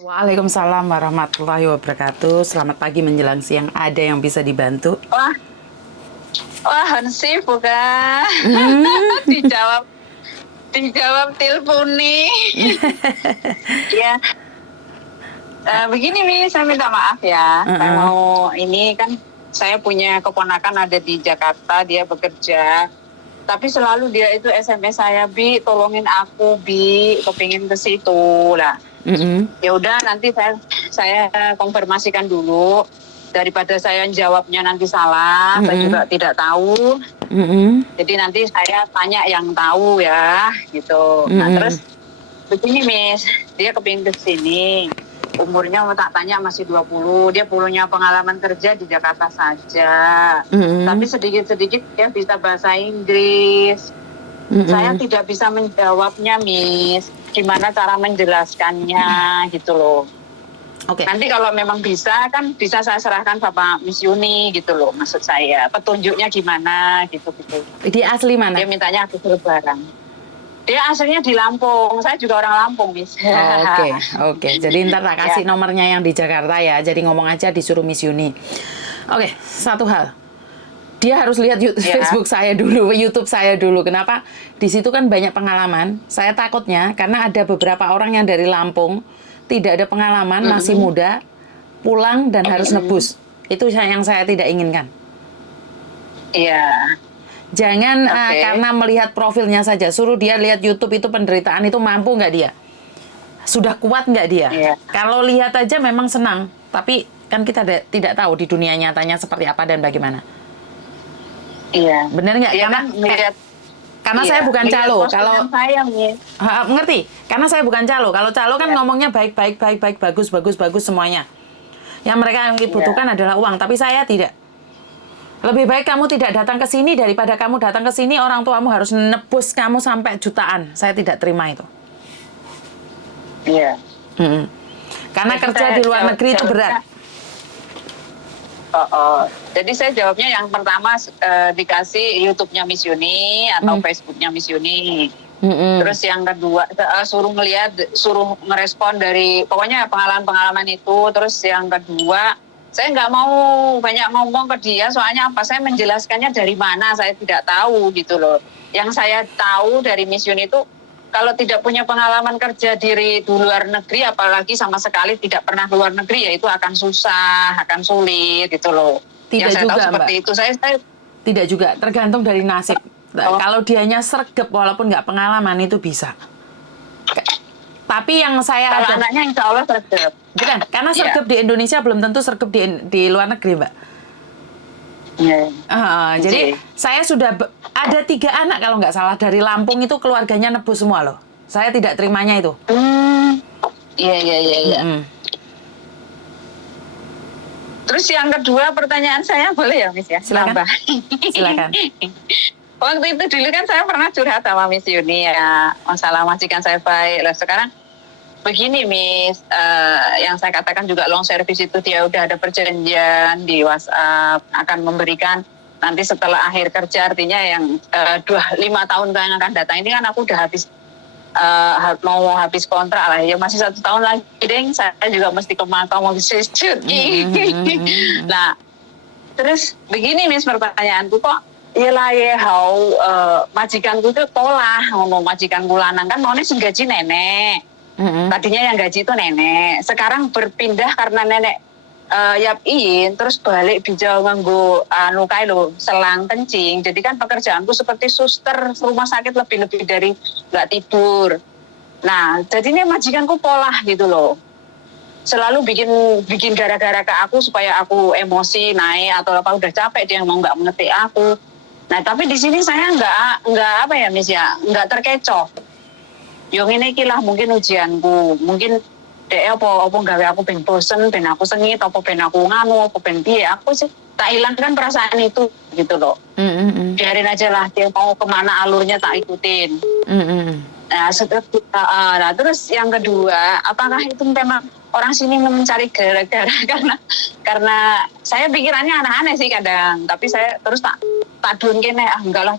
Waalaikumsalam warahmatullahi wabarakatuh. Selamat pagi menjelang siang. Ada yang bisa dibantu? Wah, wah, Hansi bukan. Hmm. dijawab, dijawab telepon nih. Ya, begini nih, saya minta maaf ya. Saya Uh-uh. mau ini kan, saya punya keponakan ada di Jakarta, dia bekerja. Tapi selalu dia itu SMS saya, Bi, tolongin aku, Bi, kepingin ke situ lah. Mm-mm. Ya udah, nanti saya konfirmasikan dulu. Daripada saya jawabnya nanti salah, saya Mm-mm. juga tidak tahu. Mm-mm. Jadi nanti saya tanya yang tahu ya, gitu. Nah Mm-mm. terus begini Miss, dia kepingin ke sini. Umurnya mau tak tanya masih 20. Dia punya pengalaman kerja di Jakarta saja. Tapi Mm-mm. sedikit-sedikit dia bisa bahasa Inggris. Saya Mm-mm. tidak bisa menjawabnya Miss. Gimana cara menjelaskannya gitu loh. Oke. Nanti kalau memang bisa kan bisa saya serahkan sama Miss Yuni gitu loh, maksud saya. Petunjuknya gimana gitu-gitu. Dia asli mana? Dia mintanya aku suruh barang. Dia aslinya di Lampung. Saya juga orang Lampung, Miss. Oke, oke. Jadi ntar tak Ya, kasih nomornya yang di Jakarta ya. Jadi ngomong aja disuruh Miss Yuni. Oke, satu hal. Dia harus lihat ya. Facebook saya dulu, YouTube saya dulu. Kenapa? Di situ kan banyak pengalaman. Saya takutnya karena ada beberapa orang yang dari Lampung tidak ada pengalaman, masih muda, pulang dan harus nebus. Itu yang saya tidak inginkan. Iya. Jangan Oke. karena melihat profilnya saja, suruh dia lihat YouTube itu penderitaan itu mampu nggak dia? Sudah kuat nggak dia? Iya. Kalau lihat aja memang senang, tapi kan kita tidak tahu di dunia nyatanya seperti apa dan bagaimana. Iya. Bener nggak? Iya kan melihat. Karena Iya, saya bukan melihat calo. Kalau postingan saya, Miss. Mengerti? Karena saya bukan calo. Kalau calo kan Iya. ngomongnya baik, bagus, bagus, bagus semuanya. Yang mereka yang butuhkan Iya. adalah uang, tapi saya tidak. Lebih baik kamu tidak datang ke sini daripada kamu datang ke sini orang tuamu harus nebus kamu sampai jutaan. Saya tidak terima itu. Iya. Mm-mm. Karena Jadi kerja saya di luar negeri itu berat. Jadi saya jawabnya yang pertama dikasih YouTube-nya Miss Yuni atau Facebook-nya Miss Yuni. Mm-mm. Terus yang kedua suruh ngelihat, suruh ngerespon dari pokoknya pengalaman-pengalaman itu. Terus yang kedua saya nggak mau banyak ngomong ke dia soalnya apa, saya menjelaskannya dari mana saya tidak tahu gitu loh. Yang saya tahu dari Miss Yuni itu kalau tidak punya pengalaman kerja di luar negeri, apalagi sama sekali tidak pernah keluar negeri, ya itu akan susah, akan sulit gitu loh. Tidak Yang saya juga, tahu seperti Mbak. itu. Saya Tidak juga, tergantung dari nasib. oh, Kalau dianya sergap walaupun nggak pengalaman itu bisa. Tapi yang saya kalau ada, anaknya insya Allah sergap. bukan, karena Iya. sergap di Indonesia belum tentu sergap di luar negeri, Mbak. Iya. Jadi Oke. saya sudah ada 3 anak kalau nggak salah dari Lampung itu keluarganya nebus semua loh. Saya tidak terimanya itu. Iya, iya, iya, iya. Mm-mm. Terus yang kedua pertanyaan saya boleh ya Miss ya? Silakan. Nambah. Silakan. Waktu itu dulu kan saya pernah curhat sama Miss Yuni ya, masalah majikan saya baik. Lah sekarang begini Miss, yang saya katakan juga long service itu dia udah ada perjanjian di WhatsApp akan memberikan nanti setelah akhir kerja, artinya yang 5 tahun yang akan datang ini kan aku udah mau habis kontrak lah ya, masih 1 tahun lagi deh saya juga mesti ke Makau mau bisa cuti. Nah terus begini Miss, pertanyaanku kok ya lah ya majikanku itu pola ngomong majikanku lanang kan maunya sing gaji nenek. Tadinya yang gaji itu nenek, sekarang berpindah karena nenek yakin terus balik bijau nganggo anu kae lho, selang kencing. Jadi kan pekerjaanku seperti suster rumah sakit lebih-lebih dari nggak tidur. Nah, jadinya majikanku pola gitu loh. Selalu bikin gara-gara ke aku supaya aku emosi naik atau apa, udah capek dia mau nggak mengerti aku. Nah, tapi di sini saya nggak apa ya Miss ya, nggak terkecoh. Yo ngene iki lah mungkin ujianku, mungkin dek apa gawe aku ben bosen, ben aku sengit, apa ben aku nganu, apa ben piye, aku sih tak hilangkan perasaan itu gitu loh. Biarin aja lah dia mau kemana alurnya tak ikutin. Nah, terus yang kedua, apakah itu memang orang sini mencari gara-gara karena saya pikirannya aneh-aneh sih kadang, tapi saya terus tak kene enggak lah,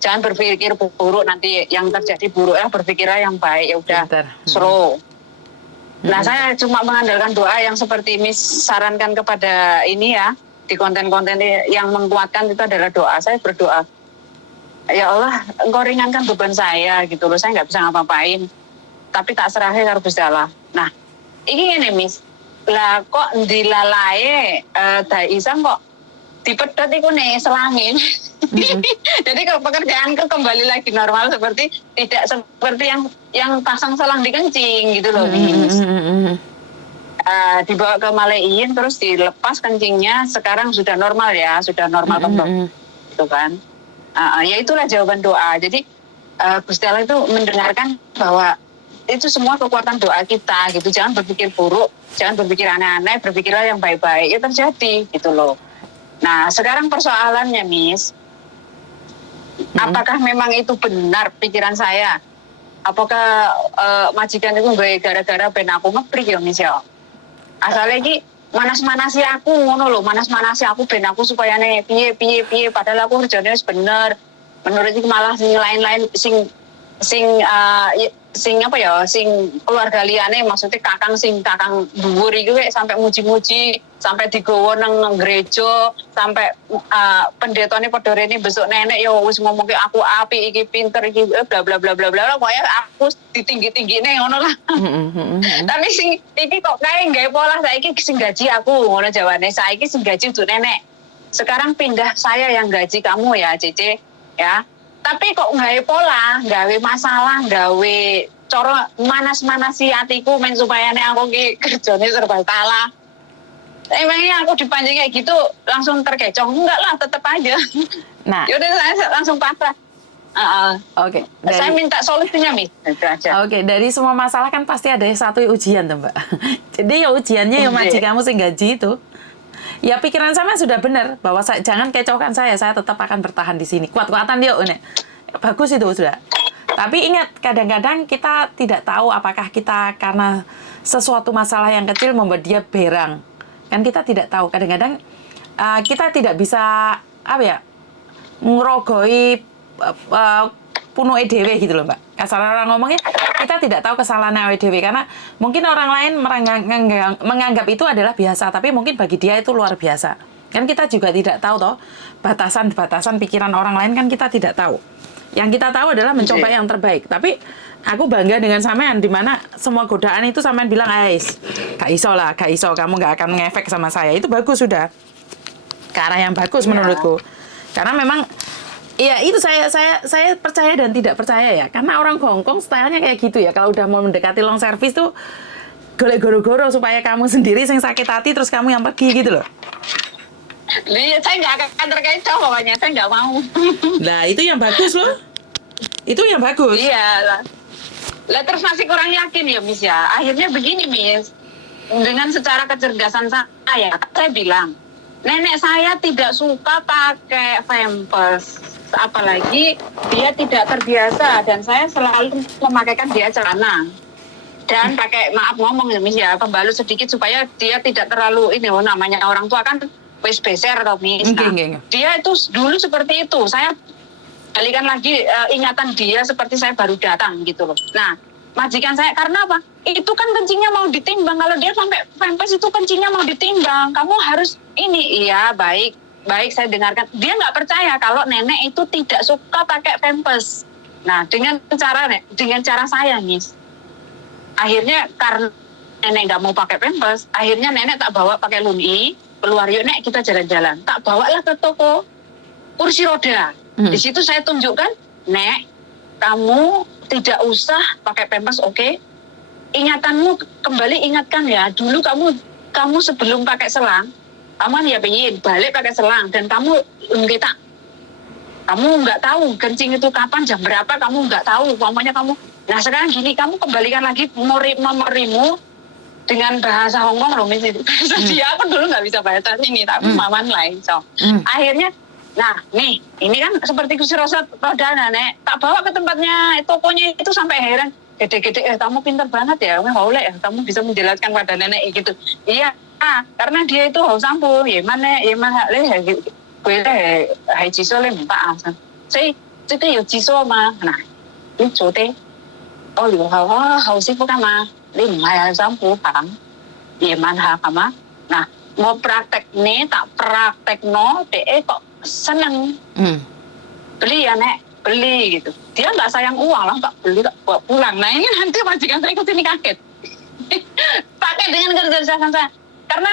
jangan berpikir buruk, nanti yang terjadi buruk, berpikirnya yang baik, ya udah slow. Nah, saya cuma mengandalkan doa yang seperti Miss sarankan kepada ini ya, di konten-konten yang menguatkan itu adalah doa. Saya berdoa, ya Allah, Engkau ringankan beban saya gitu loh. Saya nggak bisa ngapa-ngapain, tapi tak serahin karo Gusti Allah. Nah, ini Miss, lah kok dilalae Dai Isam kok dipedot iku nih selangin. Jadi kalau pekerjaanku kembali lagi normal seperti tidak seperti yang pasang selang di kencing gitu loh, Miss. Dibawa ke Malein terus dilepas kencingnya, sekarang sudah normal ya, sudah normal kembali gitu kan. Ya itulah jawaban doa. Jadi Gusti Allah itu mendengarkan bahwa itu semua kekuatan doa kita gitu. Jangan berpikir buruk, jangan berpikir aneh-aneh, berpikirlah yang baik-baik, ya terjadi gitu loh. Nah, sekarang persoalannya, Miss, apakah memang itu benar pikiran saya? Apakah majikan itu gara-gara ben aku ngeprik ya, Miss ya? Asalnya iki manas-manasi aku ngono lho, manas-manasi aku ben aku supaya piye padahal aku kerjane wis bener. Menurut iki malah sing lain-lain sing apa ya, sing keluarga liyane, maksudnya kakang dhuwur iki sampai muji-muji, sampai digowo nang gereja, sampai pendetane padha rene besok nenek ya wis ngomongke aku apik iki, pinter iki, bla bla bla bla bla, pokoke aku ditinggi-tinggine ngono lah. Tapi sing iki kok kae nggawe pola saiki sing gaji aku, ngono jawane. Saiki sing gaji untuk nenek. Sekarang pindah saya yang gaji kamu ya, Cece, ya. Tapi kok gawe pola, gawe masalah, gawe cara manas-manasi hatiku men supaya aku ki kerjane serba salah. Emangnya aku dipancing kayak gitu langsung terkecoh? Enggak lah, tetap aja. Nah, yaudah saya langsung pasrah. Oke. Saya minta solusinya, Miss. Oke, dari semua masalah kan pasti ada satu ujian tuh, Mbak. Jadi ya ujiannya ya maji kamu sing gaji itu. Ya pikiran saya sudah benar bahwa jangan kecohkan saya tetap akan bertahan di sini. Kuat-kuatan yuk, Nek. Bagus itu sudah. Tapi ingat, kadang-kadang kita tidak tahu apakah kita karena sesuatu masalah yang kecil membuat dia berang. Kan kita tidak tahu. Kadang-kadang kita tidak bisa ngerogoi puno EDW gitu loh, Mbak. Kasar orang ngomongnya, kita tidak tahu kesalahan EDW karena mungkin orang lain menganggap itu adalah biasa, tapi mungkin bagi dia itu luar biasa. Kan kita juga tidak tahu toh batasan-batasan pikiran orang lain, kan kita tidak tahu. Yang kita tahu adalah mencoba yang terbaik. Tapi aku bangga dengan sampean di mana semua godaan itu sampean bilang, "Ais, gak iso, kamu gak akan ngefek sama saya." Itu bagus sudah. Ke arah yang bagus menurutku. Karena memang iya, itu saya percaya dan tidak percaya ya. Karena orang Hongkong stylenya kayak gitu ya. Kalau udah mau mendekati long service tuh golek goro-goro supaya kamu sendiri yang sakit hati terus kamu yang pergi gitu loh. Saya nggak akan terkecoh pokoknya, saya nggak mau. Nah, itu yang bagus loh. Itu yang bagus. Iya lah. Lah terus masih kurang yakin ya, Miss ya. Akhirnya begini, Miss. Dengan secara kecerdasan saya bilang, nenek saya tidak suka pakai pampers. Apalagi dia tidak terbiasa dan saya selalu memakaikan dia celana dan pakai, maaf ngomong ya, Miss ya, pembalut sedikit supaya dia tidak terlalu ini, namanya orang tua kan wis beser atau Miss. Nah, dia itu dulu seperti itu. Saya balikan lagi ingatan dia seperti saya baru datang gitu loh. Nah, majikan saya karena apa? Itu kan kencingnya mau ditimbang. Kalau dia sampai pampers itu kencingnya mau ditimbang. Kamu harus ini. Iya, baik saya dengarkan. Dia nggak percaya kalau nenek itu tidak suka pakai pampers. Nah, dengan cara saya, Miss. Akhirnya karena nenek nggak mau pakai pampers, akhirnya nenek tak bawa pakai lumi, keluar yuk Nek, kita jalan-jalan. Tak bawalah ke toko kursi roda. Di situ saya tunjukkan, Nek, kamu tidak usah pakai pampers, oke? Ingatanmu kembali, ingatkan ya, dulu kamu sebelum pakai selang, kamu ya pengen balik pakai selang dan kamu nggak tahu kencing itu kapan, jam berapa, kamu nggak tahu, pokoknya kamu. Nah sekarang gini, kamu kembalikan lagi memorimu dengan bahasa Hongkong loh, Miss. Dia aku dulu nggak bisa bahasa ini, tapi maman lain. So akhirnya, nah nih, ini kan seperti kursi roda, Nek. Tak bawa ke tempatnya tokonya itu sampai heran. Gede-gede, kamu pintar banget ya, kamu bisa menjelaskan pada nenek gitu. Iya. Karena dia itu hau sampo, mana gue hai jiso le mbak asan. Jadi itu ya jiso mah. Nah, ini jote. Oh, hau sih bukan mah. 5 jam pulang. Iman hakama. Nah, mau praktek nih tak praktek no, kok seneng. Beli ya nek, beli gitu. Dia nggak sayang uang lah, tak beli tak bawa pulang. Nah ini nanti majikan saya kesini kaget. Pakai dengan kecerdasan saya. Karena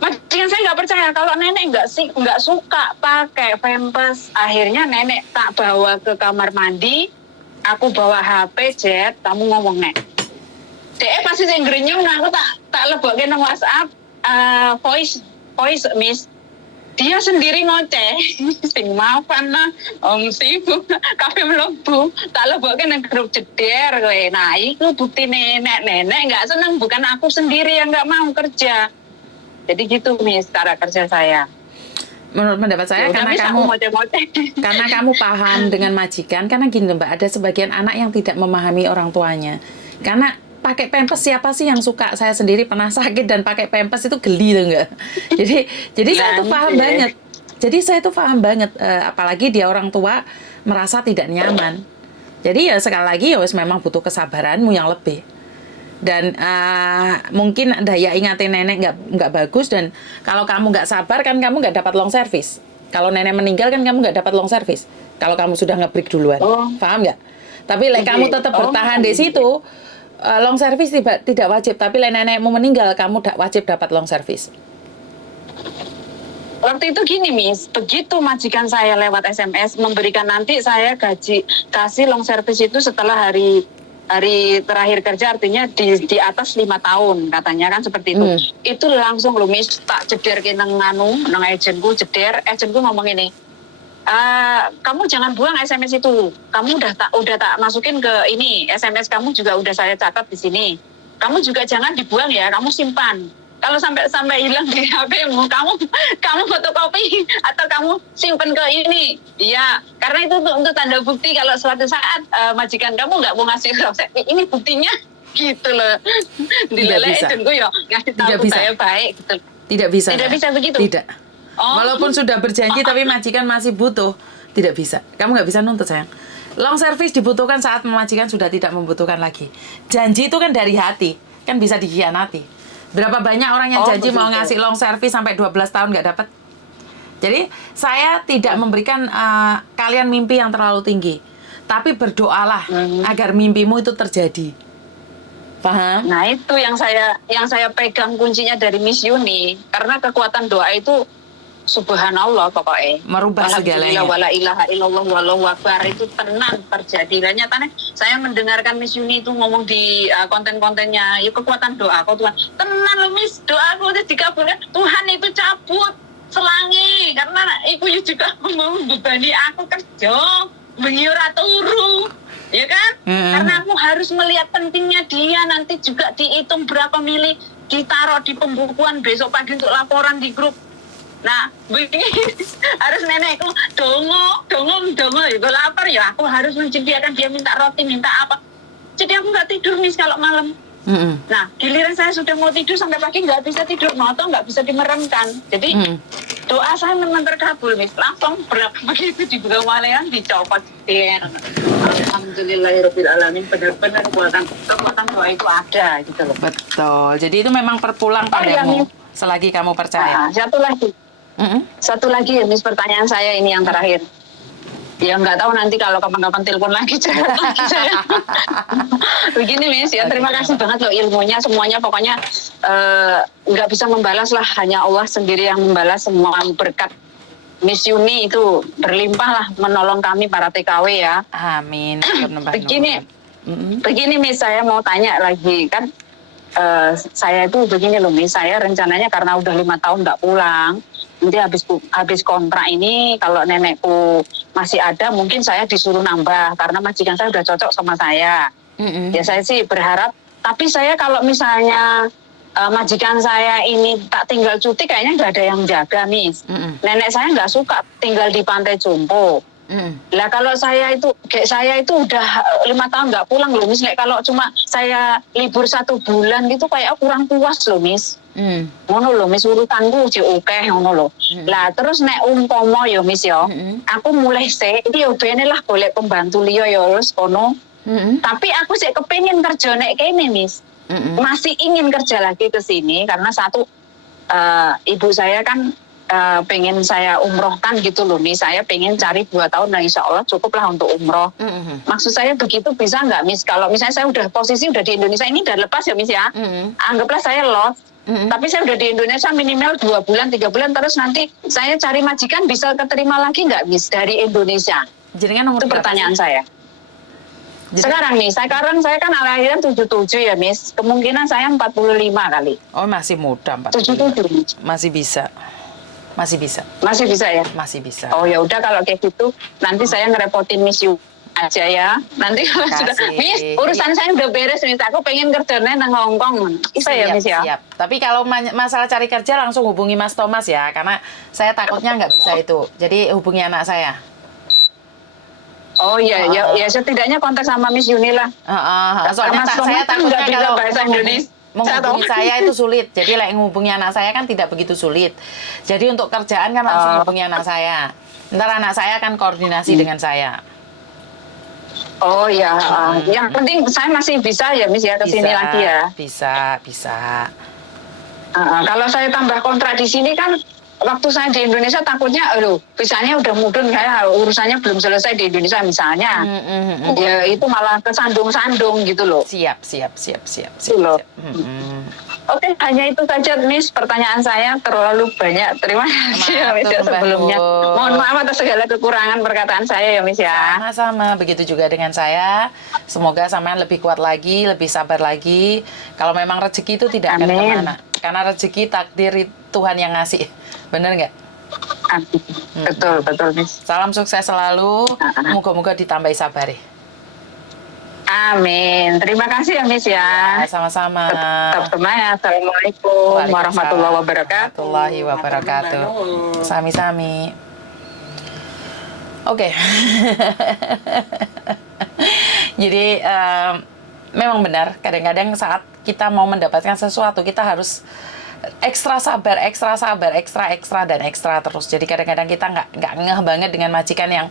majikan saya nggak percaya kalau nenek nggak suka pakai pampers. Akhirnya nenek tak bawa ke kamar mandi. Aku bawa HP jet, kamu ngomong nek. Dia pasti sing grenyung, aku tak lebokke nang WhatsApp voice Miss. Dia sendiri ngoceh, sing maafan lah, sibuk, kafe mlebu, tak lebokke nang grup jeder kowe. Nah, itu bukti nenek nggak seneng, bukan aku sendiri yang nggak mau kerja. Jadi gitu Miss cara kerja saya. Menurut pendapat saya karena kamu paham dengan majikan, karena gini Mbak, ada sebagian anak yang tidak memahami orang tuanya. Karena pakai pampers siapa sih yang suka? Saya sendiri pernah sakit dan pakai pampers itu geli tuh enggak. Jadi saya tuh paham banget. Jadi saya tuh paham banget, apalagi dia orang tua merasa tidak nyaman. Jadi ya sekali lagi ya wes memang butuh kesabaranmu yang lebih. Dan mungkin daya ingatin nenek nggak bagus, dan kalau kamu nggak sabar kan kamu nggak dapat long service. Kalau nenek meninggal kan kamu nggak dapat long service. Kalau kamu sudah nge-break duluan, paham nggak? Tapi kamu tetap bertahan di situ. Long service tidak wajib, tapi nenekmu meninggal kamu wajib dapat long service. Waktu itu gini Miss, begitu majikan saya lewat SMS memberikan nanti saya kasih long service itu setelah hari terakhir kerja, artinya di atas 5 tahun katanya kan seperti itu. Itu langsung loh Miss, tak jeder ke nang agentku ngomong ini. Kamu jangan buang SMS itu. Kamu udah tak masukin ke ini. SMS kamu juga udah saya catat di sini. Kamu juga jangan dibuang ya, kamu simpan. Kalau sampai hilang di HP-mu, kamu fotokopi atau kamu simpan ke ini. Iya, karena itu untuk tanda bukti kalau suatu saat majikan kamu nggak mau ngasih resep. Ini buktinya gitu loh. Dileleh agentku ya ngasih tahu saya baik gitu. Tidak bisa. Tidak bisa begitu. Tidak. Walaupun sudah berjanji tapi majikan masih butuh, tidak bisa. Kamu nggak bisa nuntut sayang. Long service dibutuhkan saat majikan sudah tidak membutuhkan lagi. Janji itu kan dari hati, kan bisa dikhianati. Berapa banyak orang yang janji mau ngasih long service sampai 12 tahun nggak dapat. Jadi saya tidak memberikan kalian mimpi yang terlalu tinggi, tapi berdoalah agar mimpimu itu terjadi. Paham? Nah itu yang saya pegang kuncinya dari Miss Yuni, karena kekuatan doa itu subhanallah pokoknya merubah segalanya. Wala ilaha illallah wallahu akbar itu tenang terjadi. Dan nyatanya saya mendengarkan Miss Yuni itu ngomong di konten-kontennya, ya kekuatan doa kok Tuhan. Tenang loh Miss, doaku itu dikabulkan. Tuhan itu cabut selangi karena ibu juga membebani aku kerja, mengiur turu. Ya kan? Karena aku harus melihat pentingnya dia, nanti juga dihitung berapa mili ditaruh di pembukuan besok pagi untuk laporan di grup. Nah, begini harus nenekku dongo, ya lapar ya aku harus menyediakan dia minta roti, minta apa. Jadi aku nggak tidur Miss kalau malam. Nah, giliran saya sudah mau tidur sampai pagi nggak bisa tidur, atau nggak bisa dimeremkan. Jadi doa saya memang terkabul Miss. Langsung berapa begitu dibuka walean dicopot. Alhamdulillahirabbil alamin, benar-benar kekuatan doa itu ada gitu loh. Betul. Jadi itu memang terpulang padamu selagi kamu percaya. Satu lagi Miss, pertanyaan saya ini yang terakhir. Ya nggak tahu nanti kalau kapan-kapan telepon lagi saya. Begini Miss ya, terima kasih banget loh ilmunya semuanya, pokoknya nggak bisa membalas lah, hanya Allah sendiri yang membalas semua berkat Miss Yuni itu berlimpah lah menolong kami para TKW ya. Amin. Begini Miss, saya mau tanya lagi kan, saya itu begini loh Miss, saya rencananya karena udah 5 tahun nggak pulang, nanti habis kontrak ini kalau nenekku masih ada mungkin saya disuruh nambah karena majikan saya udah cocok sama saya. Ya saya sih berharap, tapi saya kalau misalnya majikan saya ini tak tinggal cuti kayaknya nggak ada yang jaga Miss. Nenek saya nggak suka tinggal di Pantai Jompo. Lah kalau saya itu udah 5 tahun nggak pulang loh Miss. Kalau cuma saya libur 1 bulan gitu kayak kurang puas loh Miss. Ngono lho Miss, urutanku jek akeh ngono lho. Lah terus nek umpama ya Miss ya, aku mulai iki yo bene lah golek pembantu liya ya wis kono. Tapi aku sih kepingin kerja nek kene, Miss. Masih ingin kerja lagi ke sini karena satu ibu saya kan pengen saya umrohkan gitu loh, Miss. Saya pengen cari 2 tahun, nah insya Allah cukuplah untuk umroh. Maksud saya begitu bisa nggak, Miss? Kalau misalnya saya udah posisi udah di Indonesia ini udah lepas ya, Miss ya. Anggaplah saya lost. Tapi saya udah di Indonesia minimal 2 bulan, 3 bulan, terus nanti saya cari majikan bisa keterima lagi nggak, Miss, dari Indonesia? Jenengan nomor Itu berapa pertanyaan sih? saya. Sekarang nih, saya kan lahiran 77 ya, Miss. Kemungkinan saya 45 kali. Oh, masih muda, 77. Masih bisa. Masih bisa. Masih bisa ya? Masih bisa. Oh ya udah kalau kayak gitu, nanti saya ngerepotin Miss Yu aja ya. Nanti kalau Terima sudah, kasih. Miss, urusan saya udah beres, Miss. Aku pengen kerjanya nang Hongkong. Bisa ya, Miss ya? Siap. Tapi kalau masalah cari kerja langsung hubungi Mas Thomas ya, karena saya takutnya nggak bisa itu. Jadi hubungi anak saya. Oh iya, ya setidaknya kontak sama Miss Yuni lah. Soalnya Mas Thomas saya kan takutnya nggak bisa kalau bahasa Indonesia. menghubungi saya itu sulit. Jadi menghubungi anak saya kan tidak begitu sulit. Jadi untuk kerjaan kan langsung hubungi anak saya. Ntar anak saya akan koordinasi dengan saya. Oh ya, yang penting saya masih bisa ya, Miss ya, kesini lagi ya. Bisa. Kalau saya tambah kontrak di sini kan, waktu saya di Indonesia takutnya, aduh, visanya udah mudun, saya urusannya belum selesai di Indonesia misalnya. Ya itu malah kesandung-sandung gitu loh. Siap. Gitu loh. Oke, hanya itu saja, Miss. Pertanyaan saya terlalu banyak. Terima kasih ya, Miss, ya, sebelumnya. Mohon maaf atas segala kekurangan perkataan saya ya, Miss ya. Sama-sama, begitu juga dengan saya. Semoga sampean lebih kuat lagi, lebih sabar lagi. Kalau memang rezeki itu tidak akan kemana. Karena rezeki takdir Tuhan yang ngasih. Bener nggak? Betul, Miss. Salam sukses selalu. Moga-moga ditambahi sabar. Amin. Terima kasih ya, Miss ya. Sama-sama. Tetap semangat. Assalamualaikum warahmatullahi wabarakatuh. Warahmatullahi wabarakatuh. Sami-sami. Oke. Jadi memang benar. Kadang-kadang saat kita mau mendapatkan sesuatu, kita harus ekstra sabar, dan ekstra terus. Jadi kadang-kadang kita nggak ngeh banget dengan majikan yang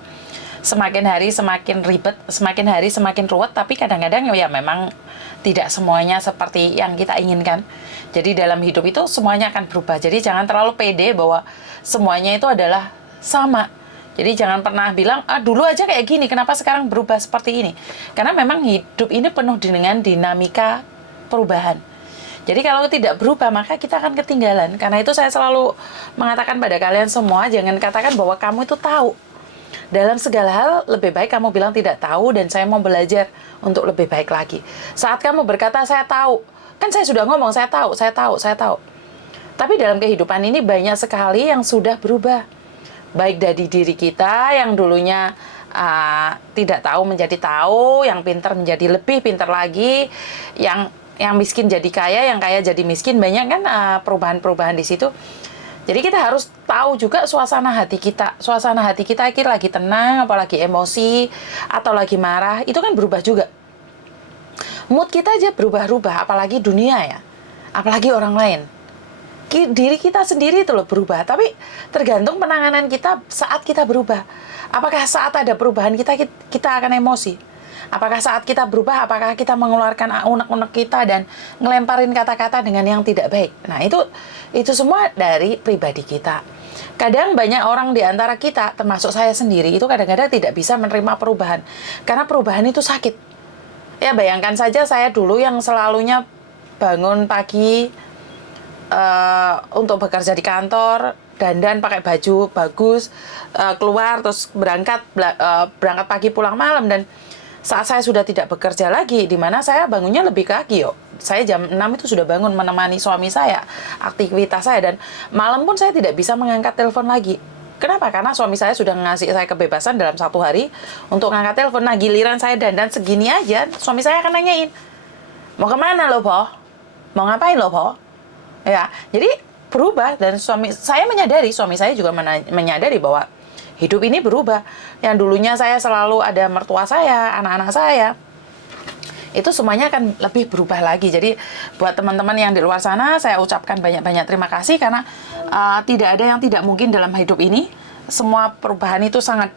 semakin hari semakin ribet, semakin hari semakin ruwet, tapi kadang-kadang ya memang tidak semuanya seperti yang kita inginkan. Jadi dalam hidup itu semuanya akan berubah. Jadi jangan terlalu pede bahwa semuanya itu adalah sama. Jadi jangan pernah bilang, dulu aja kayak gini, kenapa sekarang berubah seperti ini? Karena memang hidup ini penuh dengan dinamika perubahan. Jadi kalau tidak berubah, maka kita akan ketinggalan. Karena itu saya selalu mengatakan pada kalian semua, jangan katakan bahwa kamu itu tahu. Dalam segala hal, lebih baik kamu bilang tidak tahu dan saya mau belajar untuk lebih baik lagi. Saat kamu berkata, saya tahu. Kan saya sudah ngomong, saya tahu. Tapi dalam kehidupan ini banyak sekali yang sudah berubah. Baik dari diri kita yang dulunya tidak tahu menjadi tahu, yang pintar menjadi lebih pintar lagi, yang miskin jadi kaya, yang kaya jadi miskin. Banyak kan perubahan-perubahan di situ. Jadi kita harus tahu juga suasana hati kita. Suasana hati kita akhirnya lagi tenang, apalagi emosi, atau lagi marah, itu kan berubah juga. Mood kita aja berubah-ubah, apalagi dunia ya. Apalagi orang lain. Diri kita sendiri itu loh berubah. Tapi tergantung penanganan kita saat kita berubah. Apakah saat ada perubahan kita akan emosi? Apakah saat kita berubah, apakah kita mengeluarkan unek-unek kita dan ngelemparin kata-kata dengan yang tidak baik? Nah, itu semua dari pribadi kita. Kadang banyak orang di antara kita, termasuk saya sendiri, itu kadang-kadang tidak bisa menerima perubahan. Karena perubahan itu sakit. Ya, bayangkan saja saya dulu yang selalunya bangun pagi untuk bekerja di kantor, dandan pakai baju bagus, keluar, terus berangkat pagi pulang malam, dan saat saya sudah tidak bekerja lagi, di mana saya bangunnya lebih pagi, saya jam 6 itu sudah bangun menemani suami saya, aktivitas saya, dan malam pun saya tidak bisa mengangkat telepon lagi. Kenapa? Karena suami saya sudah ngasih saya kebebasan dalam 1 hari untuk ngangkat telepon. Nah, giliran saya dandan segini aja, suami saya akan nanyain, mau kemana lo, Po? Mau ngapain lo, Po? Ya, jadi berubah, dan suami saya juga menyadari bahwa hidup ini berubah. Yang dulunya saya selalu ada mertua saya, anak-anak saya, itu semuanya akan lebih berubah lagi. Jadi buat teman-teman yang di luar sana, saya ucapkan banyak-banyak terima kasih, karena tidak ada yang tidak mungkin dalam hidup ini. Semua perubahan itu sangat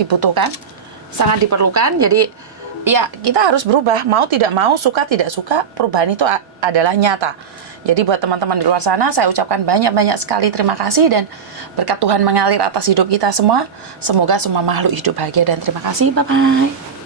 dibutuhkan, sangat diperlukan. Jadi ya kita harus berubah, mau tidak mau, suka tidak suka, perubahan itu adalah nyata. Jadi buat teman-teman di luar sana, saya ucapkan banyak-banyak sekali terima kasih dan berkat Tuhan mengalir atas hidup kita semua. Semoga semua makhluk hidup bahagia dan terima kasih. Bye-bye.